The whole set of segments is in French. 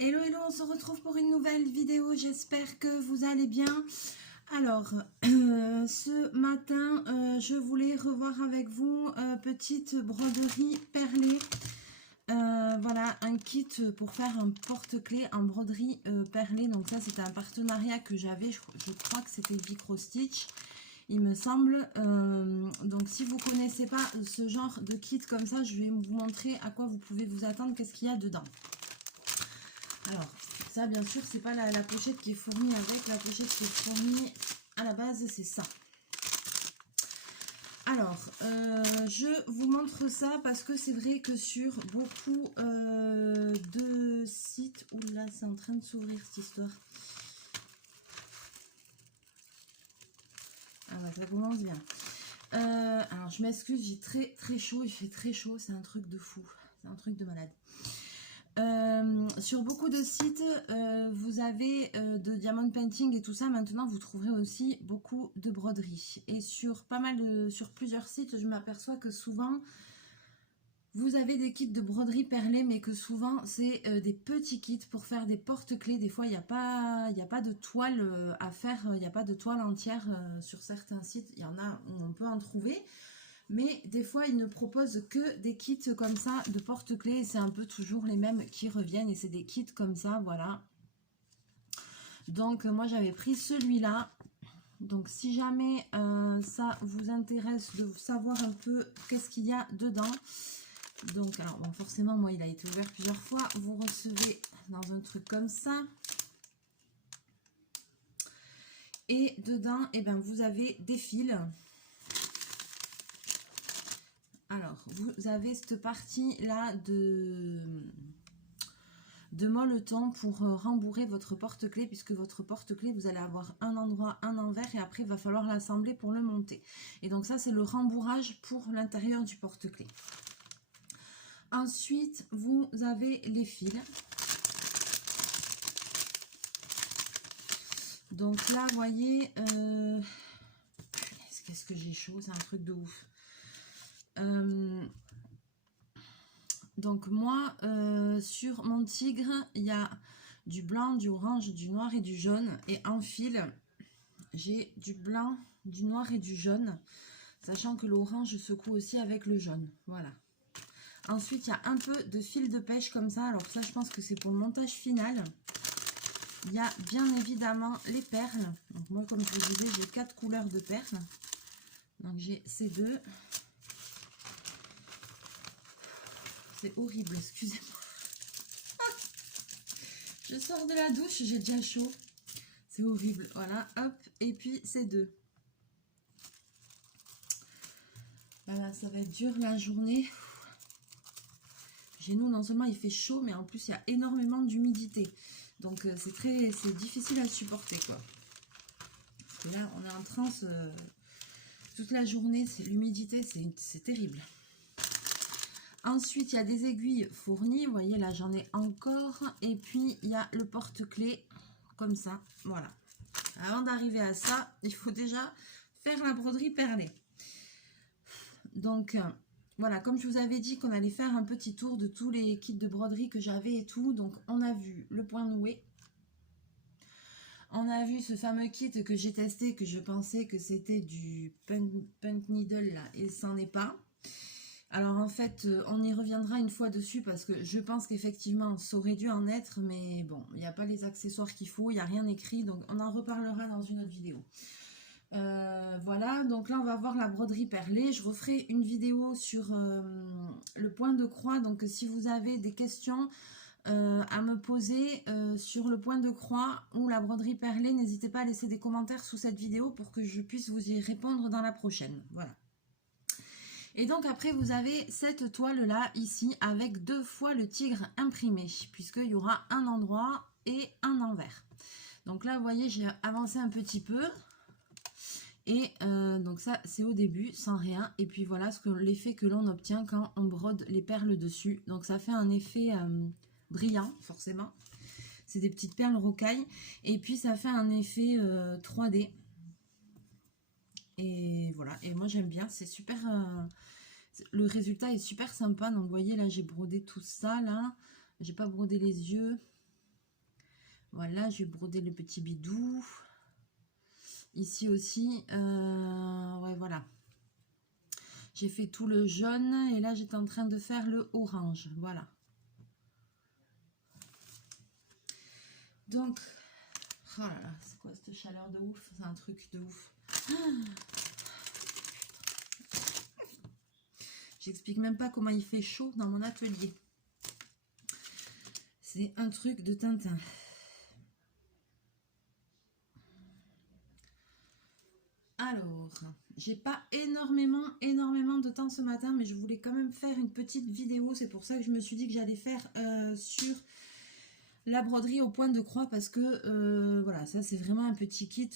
Hello, hello, on se retrouve pour une nouvelle vidéo, j'espère que vous allez bien. Alors, ce matin, je voulais revoir avec vous petite broderie perlée. Voilà, un kit pour faire un porte-clés en broderie perlée. Donc ça, c'était un partenariat que j'avais, je crois que c'était Vicro Stitch, il me semble. Donc si vous ne connaissez pas ce genre de kit comme ça, je vais vous montrer à quoi vous pouvez vous attendre, qu'est-ce qu'il y a dedans. Alors, ça, bien sûr, c'est pas la pochette qui est fournie avec. La pochette qui est fournie à la base, c'est ça. Alors, je vous montre ça parce que c'est vrai que sur beaucoup de sites... Oula, c'est en train de s'ouvrir cette histoire. Ah ouais, ça commence bien. Alors, je m'excuse, j'ai très chaud. Il fait très chaud, c'est un truc de fou. C'est un truc de malade. Sur beaucoup de sites, vous avez de diamond painting et tout ça. Maintenant, vous trouverez aussi beaucoup de broderie. Et sur sur plusieurs sites, je m'aperçois que souvent, vous avez des kits de broderie perlée, mais que souvent, c'est des petits kits pour faire des porte-clés. Des fois, il n'y a pas de toile à faire, il n'y a pas de toile entière sur certains sites. Il y en a où on peut en trouver. Mais des fois, ils ne proposent que des kits comme ça de porte-clés. C'est un peu toujours les mêmes qui reviennent. Et c'est des kits comme ça, voilà. Donc, moi, j'avais pris celui-là. Donc, si jamais ça vous intéresse de savoir un peu qu'est-ce qu'il y a dedans. Donc, alors, bon, forcément, moi, il a été ouvert plusieurs fois. Vous recevez dans un truc comme ça. Et dedans, eh ben, vous avez des fils. Alors, vous avez cette partie-là de molleton pour rembourrer votre porte-clés, puisque votre porte-clés, vous allez avoir un endroit, un envers, et après, il va falloir l'assembler pour le monter. Et donc ça, c'est le rembourrage pour l'intérieur du porte-clés. Ensuite, vous avez les fils. Donc là, vous voyez, qu'est-ce que j'ai chaud, c'est un truc de ouf. Donc moi, sur mon tigre, il y a du blanc, du orange, du noir et du jaune. Et en fil, j'ai du blanc, du noir et du jaune. Sachant que l'orange secoue aussi avec le jaune. Voilà. Ensuite, il y a un peu de fil de pêche comme ça. Alors ça, je pense que c'est pour le montage final. Il y a bien évidemment les perles. Donc moi, comme je vous disais, j'ai 4 couleurs de perles. Donc j'ai ces deux. C'est horrible, excusez-moi. Je sors de la douche, j'ai déjà chaud. C'est horrible. Voilà, hop. Et puis ces deux. Voilà, ça va être dur la journée. Chez nous, non seulement il fait chaud, mais en plus il y a énormément d'humidité. Donc c'est difficile à supporter, quoi. Parce que là, on est en transe toute la journée. L'humidité, c'est terrible. Ensuite, il y a des aiguilles fournies. Vous voyez, là, j'en ai encore. Et puis, il y a le porte-clés, comme ça. Voilà. Avant d'arriver à ça, il faut déjà faire la broderie perlée. Donc, voilà, comme je vous avais dit qu'on allait faire un petit tour de tous les kits de broderie que j'avais et tout. Donc, on a vu le point noué. On a vu ce fameux kit que j'ai testé, que je pensais que c'était du punk needle, là, et ça n'en est pas. Alors en fait, on y reviendra une fois dessus parce que je pense qu'effectivement, ça aurait dû en être, mais bon, il n'y a pas les accessoires qu'il faut, il n'y a rien écrit, donc on en reparlera dans une autre vidéo. Voilà, donc là on va voir la broderie perlée. Je referai une vidéo sur le point de croix, donc si vous avez des questions à me poser sur le point de croix ou la broderie perlée, n'hésitez pas à laisser des commentaires sous cette vidéo pour que je puisse vous y répondre dans la prochaine. Voilà. Et donc après vous avez cette toile là ici avec 2 fois le tigre imprimé, puisqu'il y aura un endroit et un envers. Donc là vous voyez, j'ai avancé un petit peu. Et donc ça c'est au début sans rien. Et puis voilà l'effet que l'on obtient quand on brode les perles dessus. Donc ça fait un effet brillant forcément. C'est des petites perles rocailles. Et puis ça fait un effet 3D. Et voilà, et moi j'aime bien, c'est super, le résultat est super sympa. Donc vous voyez là, j'ai brodé tout ça là, j'ai pas brodé les yeux, Voilà, je vais broder le petit bidou. Ici aussi, ouais, voilà. J'ai fait tout le jaune et là, j'étais en train de faire le orange. Voilà. Donc, oh là là, c'est quoi cette chaleur de ouf? C'est un truc de ouf. J'explique même pas comment il fait chaud dans mon atelier. C'est un truc de Tintin. Alors, j'ai pas énormément de temps ce matin, mais je voulais quand même faire une petite vidéo. C'est pour ça que je me suis dit que j'allais faire sur la broderie au point de croix, parce que voilà, ça c'est vraiment un petit kit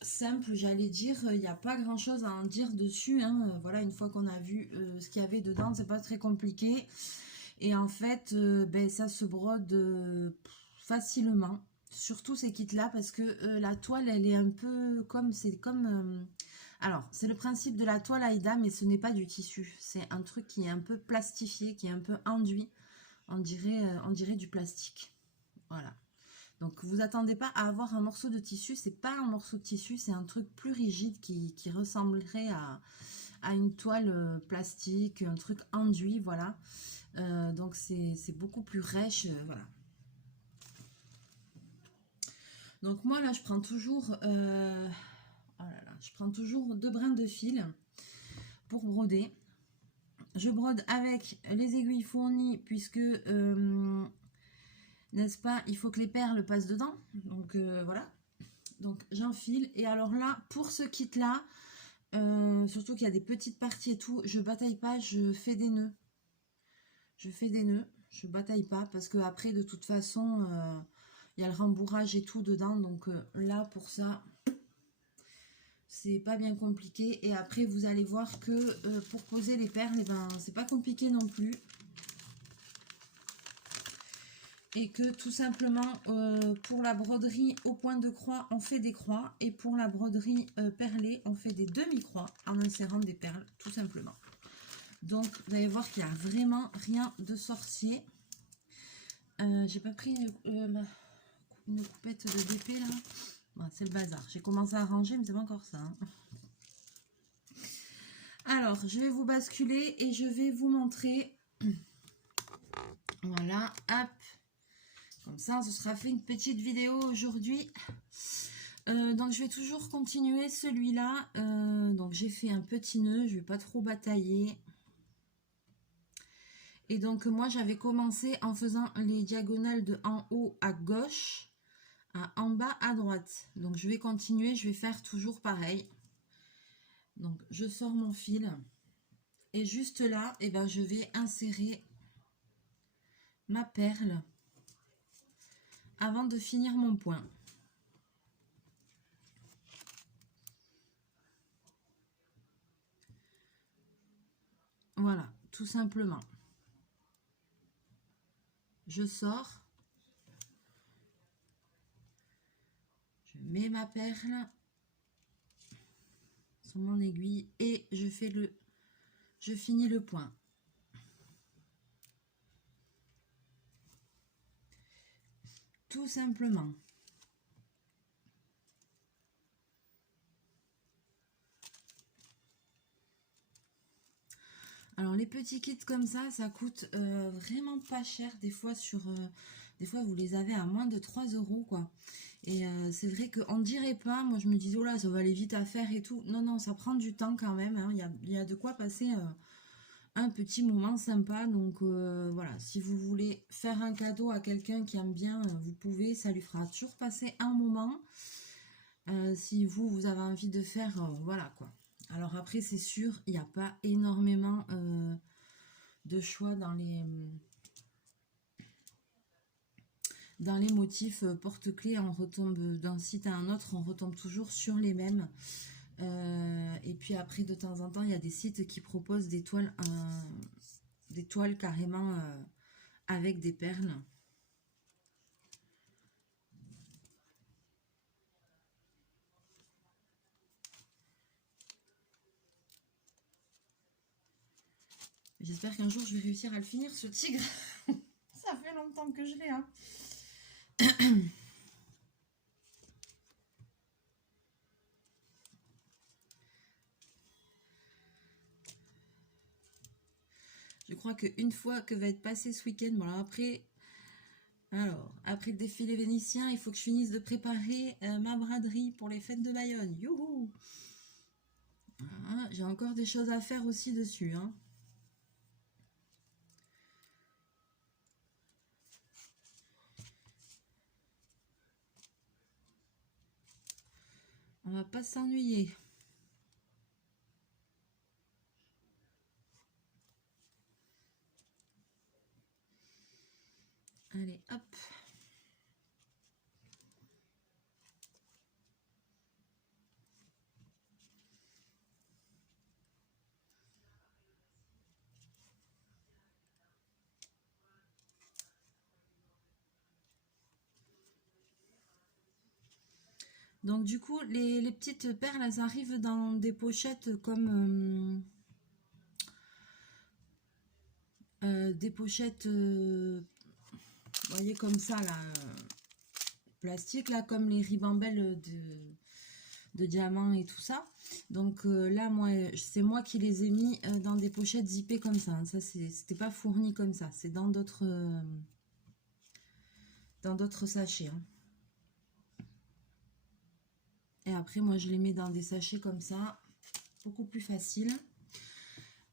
simple, j'allais dire. Il n'y a pas grand chose à en dire dessus, hein. Voilà, une fois qu'on a vu ce qu'il y avait dedans, c'est pas très compliqué. Et en fait, ben, ça se brode facilement. Surtout ces kits-là, parce que la toile, elle est un peu comme... alors, c'est le principe de la toile Aïda, mais ce n'est pas du tissu. C'est un truc qui est un peu plastifié, qui est un peu enduit. On dirait du plastique. Voilà. Donc, vous attendez pas à avoir un morceau de tissu. C'est pas un morceau de tissu, c'est un truc plus rigide qui ressemblerait à une toile plastique, un truc enduit, voilà. Donc, c'est beaucoup plus rêche, voilà. Donc, moi, là, je prends toujours... oh là là, je prends toujours 2 brins de fil pour broder. Je brode avec les aiguilles fournies, puisque... n'est-ce pas, il faut que les perles passent dedans. Donc voilà. Donc j'enfile. Et alors là, pour ce kit là, surtout qu'il y a des petites parties et tout, je bataille pas, je fais des nœuds. Je fais des nœuds, je bataille pas, parce que après de toute façon, il y a le rembourrage et tout dedans. Donc là, pour ça, c'est pas bien compliqué. Et après, vous allez voir que pour poser les perles, eh ben, c'est pas compliqué non plus. Et que tout simplement, pour la broderie au point de croix, on fait des croix. Et pour la broderie perlée, on fait des demi-croix en insérant des perles, tout simplement. Donc, vous allez voir qu'il n'y a vraiment rien de sorcier. J'ai pas pris une coupette de DP là. Bon, c'est le bazar. J'ai commencé à ranger, mais c'est pas encore ça, hein. Alors, je vais vous basculer et je vais vous montrer. Voilà, hop. Comme ça, ce sera fait une petite vidéo aujourd'hui. Donc, je vais toujours continuer celui-là. Donc, j'ai fait un petit nœud. Je ne vais pas trop batailler. Et donc, moi, j'avais commencé en faisant les diagonales de en haut à gauche à en bas à droite. Donc, je vais continuer. Je vais faire toujours pareil. Donc, je sors mon fil. Et juste là, eh ben, je vais insérer ma perle avant de finir mon point. Voilà, tout simplement. Je sors. Je mets ma perle sur mon aiguille et je finis le point. Tout simplement. Alors les petits kits comme ça coûte vraiment pas cher. Des fois vous les avez à moins de 3 € quoi. Et c'est vrai qu'on dirait pas, moi je me dis oh là ça va aller vite à faire et tout. Non non, ça prend du temps quand même, hein. Il y a de quoi passer un petit moment sympa. Donc voilà, si vous voulez faire un cadeau à quelqu'un qui aime bien, vous pouvez, ça lui fera toujours passer un moment. Si vous avez envie de faire, voilà quoi. Alors après, c'est sûr, il n'y a pas énormément de choix dans les motifs porte-clés. On retombe d'un site à un autre, on retombe toujours sur les mêmes. Et puis après, de temps en temps, il y a des sites qui proposent des toiles carrément avec des perles. J'espère qu'un jour je vais réussir à le finir, ce tigre. Ça fait longtemps que je l'ai, hein. Je crois qu'une fois que va être passé ce week-end, bon alors après le défilé vénitien, il faut que je finisse de préparer ma braderie pour les fêtes de Bayonne. Youhou! Voilà, j'ai encore des choses à faire aussi dessus, hein. On va pas s'ennuyer. Allez, hop. Donc du coup, les petites perles, elles arrivent dans des pochettes comme des pochettes, vous voyez comme ça là, plastique là, comme les ribambelles de diamants et tout ça. Donc là, moi, c'est moi qui les ai mis dans des pochettes zippées comme ça. Hein. Ça, c'était pas fourni comme ça. C'est dans d'autres sachets. Hein. Et après, moi, je les mets dans des sachets comme ça. Beaucoup plus facile.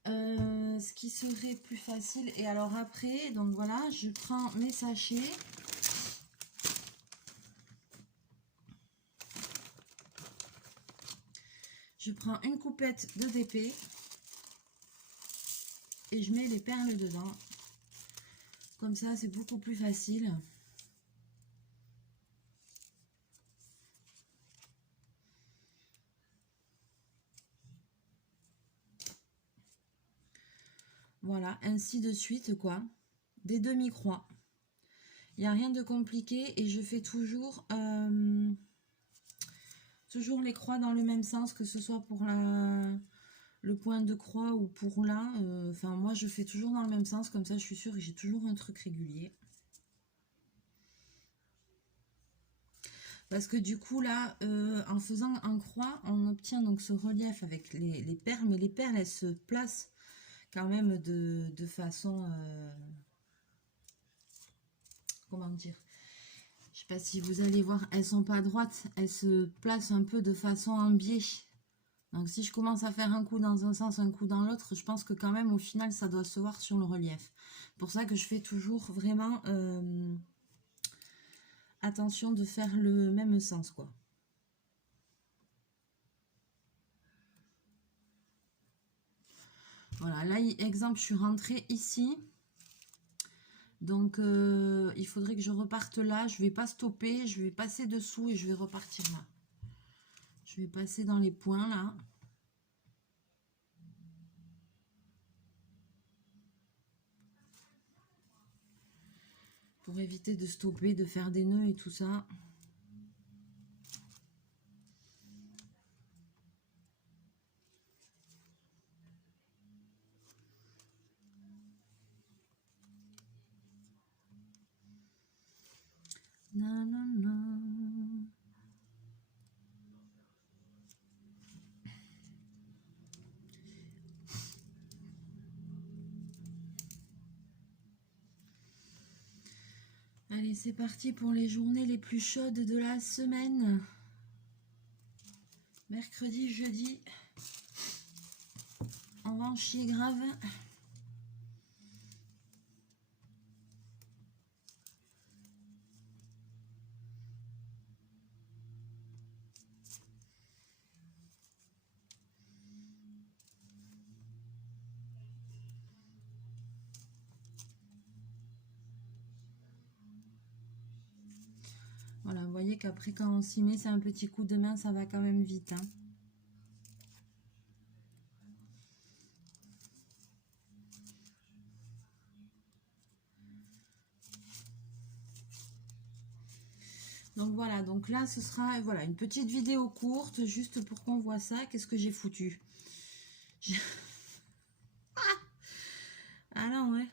Ce qui serait plus facile. Et alors après, donc voilà, je prends mes sachets. Je prends une coupette de DP. Et je mets les perles dedans. Comme ça, c'est beaucoup plus facile. Voilà, ainsi de suite, quoi. Des demi-croix. Il n'y a rien de compliqué et je fais toujours, toujours les croix dans le même sens, que ce soit pour le point de croix ou pour là. Enfin, moi, je fais toujours dans le même sens, comme ça, je suis sûre que j'ai toujours un truc régulier. Parce que du coup, là, en faisant un croix, on obtient donc ce relief avec les perles, mais les perles, elles se placent quand même de façon... comment dire? Je sais pas si vous allez voir, elles sont pas droites, elles se placent un peu de façon en biais. Donc si je commence à faire un coup dans un sens, un coup dans l'autre, je pense que quand même au final ça doit se voir sur le relief. Pour ça que je fais toujours vraiment attention de faire le même sens, quoi. Voilà, là exemple je suis rentrée ici. Donc il faudrait que je reparte là, je vais pas stopper, je vais passer dessous et je vais repartir là. Je vais passer dans les points là. Pour éviter de stopper, de faire des nœuds et tout ça. Non, non, non. Allez, c'est parti pour les journées les plus chaudes de la semaine. Mercredi, jeudi. On va en chier grave. Voilà, vous voyez qu'après quand on s'y met, c'est un petit coup de main, ça va quand même vite. Hein. Donc voilà, donc là ce sera voilà une petite vidéo courte, juste pour qu'on voit ça. Qu'est-ce que j'ai foutu? Ah non, ouais.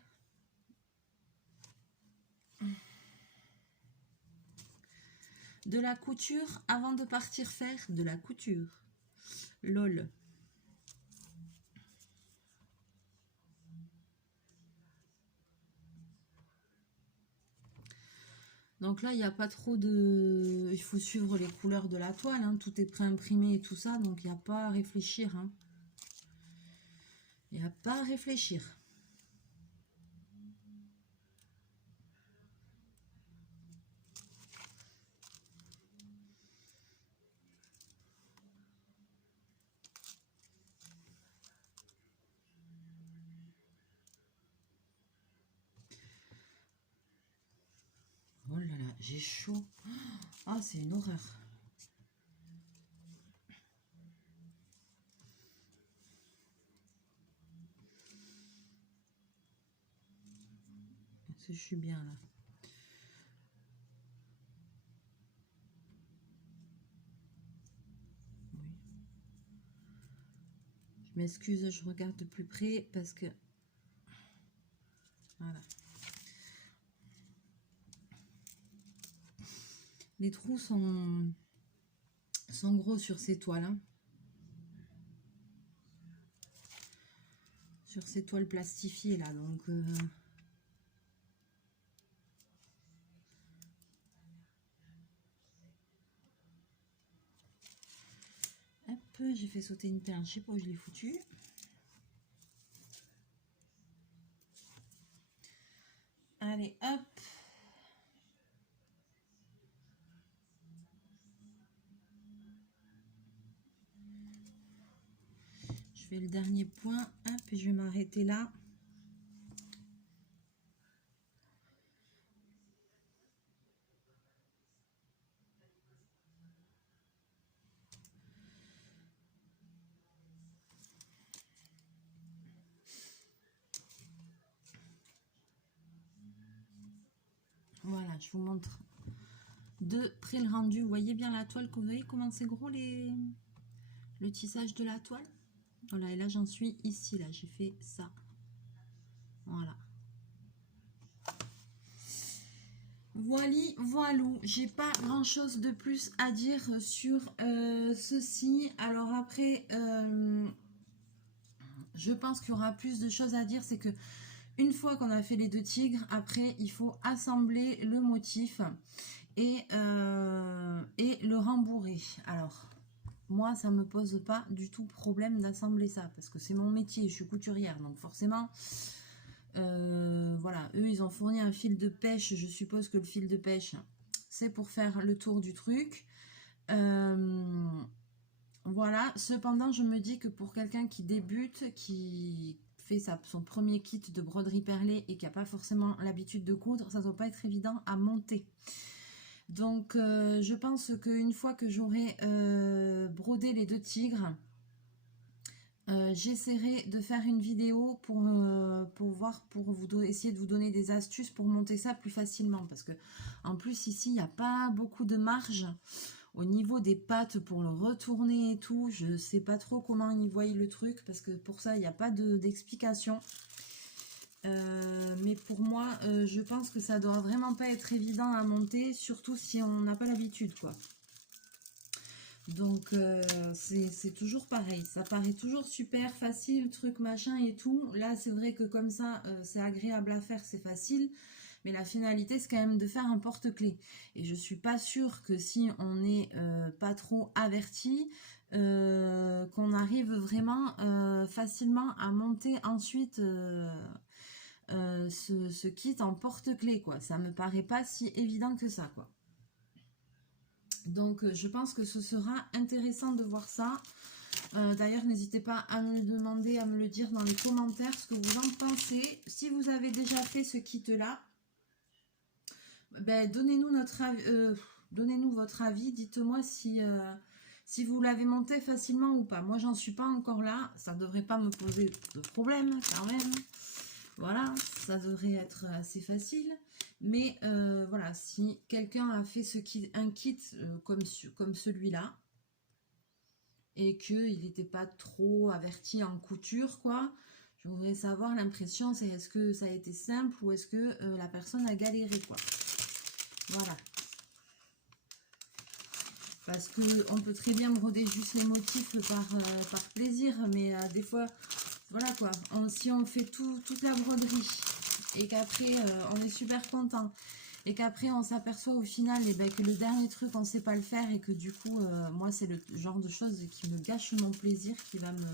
De la couture avant de partir faire de la couture. Lol. Donc là, il n'y a pas trop de... Il faut suivre les couleurs de la toile. Hein. Tout est pré-imprimé et tout ça. Donc, il n'y a pas à réfléchir. Hein. Il n'y a pas à réfléchir. Oh là là, j'ai chaud. Ah, c'est une horreur. Je suis bien là. Oui. Je m'excuse, je regarde de plus près parce que... Voilà. Les trous sont gros sur ces toiles. Hein. Sur ces toiles plastifiées là. Donc... J'ai fait sauter une perle, je sais pas où je l'ai foutu. Allez, hop. Je fais le dernier point, hop, et je vais m'arrêter là. Voilà, je vous montre de près le rendu. Vous voyez bien la toile, vous voyez comment c'est gros le tissage de la toile. Voilà, et là j'en suis ici, là j'ai fait ça. Voilà. Voilou, j'ai pas grand chose de plus à dire sur ceci. Alors après, je pense qu'il y aura plus de choses à dire. C'est que une fois qu'on a fait les deux tigres, après il faut assembler le motif et le rembourrer. Alors moi ça me pose pas du tout problème d'assembler ça parce que c'est mon métier, je suis couturière, donc forcément voilà, eux ils ont fourni un fil de pêche. Je suppose que le fil de pêche c'est pour faire le tour du truc. Voilà, cependant je me dis que pour quelqu'un qui débute, qui fait son premier kit de broderie perlée et qui n'a pas forcément l'habitude de coudre, ça ne doit pas être évident à monter. Donc je pense qu'une fois que j'aurai brodé les deux tigres, j'essaierai de faire une vidéo pour essayer de vous donner des astuces pour monter ça plus facilement. Parce que en plus ici, il n'y a pas beaucoup de marge au niveau des pattes pour le retourner et tout. Je ne sais pas trop comment ils voient le truc parce que pour ça, il n'y a pas d'explication. Mais pour moi, je pense que ça doit vraiment pas être évident à monter, surtout si on n'a pas l'habitude, quoi. Donc c'est toujours pareil, ça paraît toujours super facile, truc machin et tout. Là c'est vrai que comme ça c'est agréable à faire, c'est facile, mais la finalité c'est quand même de faire un porte-clés. Et je suis pas sûre que si on n'est pas trop averti, qu'on arrive vraiment facilement à monter ensuite ce kit en porte-clés, quoi. Ça me paraît pas si évident que ça, quoi. Donc je pense que ce sera intéressant de voir ça. D'ailleurs n'hésitez pas à me le demander, à me le dire dans les commentaires ce que vous en pensez. Si vous avez déjà fait ce kit là, ben, donnez-nous votre avis, dites-moi si vous l'avez monté facilement ou pas. Moi j'en suis pas encore là, ça devrait pas me poser de problème quand même. Voilà, ça devrait être assez facile. Mais voilà, si quelqu'un a fait un kit comme celui-là et qu'il n'était pas trop averti en couture, quoi, je voudrais savoir l'impression, c'est est-ce que ça a été simple ou est-ce que la personne a galéré, quoi. Voilà. Parce que on peut très bien broder juste les motifs par plaisir, mais des fois, voilà quoi, si on fait toute la broderie et qu'après on est super content et qu'après on s'aperçoit au final que le dernier truc on sait pas le faire et que du coup, moi c'est le genre de choses qui me gâche mon plaisir, qui va me...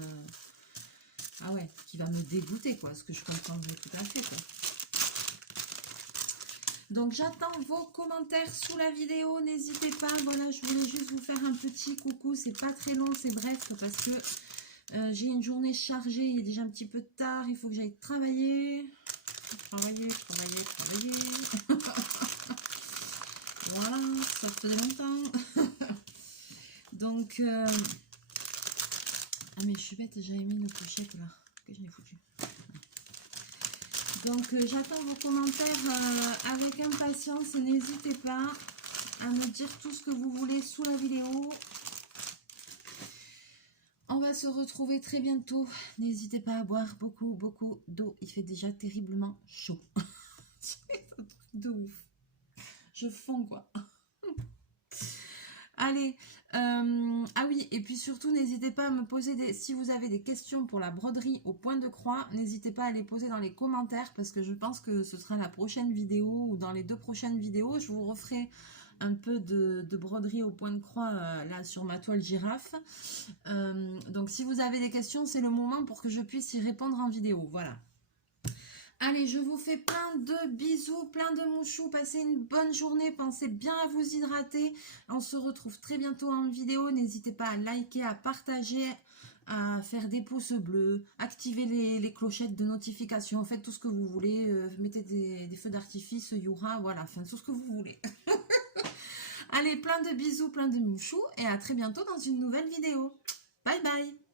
Ah ouais, qui va me dégoûter quoi, ce que je comprends tout à fait quoi. Donc j'attends vos commentaires sous la vidéo, n'hésitez pas. Voilà, je voulais juste vous faire un petit coucou, c'est pas très long, c'est bref parce que j'ai une journée chargée, il est déjà un petit peu tard, il faut que j'aille travailler. Travailler. Voilà, ça faisait longtemps. Donc, ah mais je suis bête, j'avais mis une pochette là, que je l'ai foutu. Donc j'attends vos commentaires avec impatience et n'hésitez pas à me dire tout ce que vous voulez sous la vidéo. On va se retrouver très bientôt. N'hésitez pas à boire beaucoup d'eau. Il fait déjà terriblement chaud. C'est un truc de ouf. Je fonds quoi. Allez, ah oui, et puis surtout, n'hésitez pas à me poser si vous avez des questions pour la broderie au point de croix, n'hésitez pas à les poser dans les commentaires parce que je pense que ce sera la prochaine vidéo ou dans les 2 prochaines vidéos. Je vous referai un peu de broderie au point de croix là sur ma toile girafe. Donc si vous avez des questions, c'est le moment pour que je puisse y répondre en vidéo. Voilà. Allez, je vous fais plein de bisous, plein de mouchous. Passez une bonne journée. Pensez bien à vous hydrater. On se retrouve très bientôt en vidéo. N'hésitez pas à liker, à partager, à faire des pouces bleus, activer les clochettes de notification. Faites tout ce que vous voulez. Mettez des feux d'artifice, Yura, voilà. Enfin, tout ce que vous voulez. Allez, plein de bisous, plein de mouchous. Et à très bientôt dans une nouvelle vidéo. Bye bye.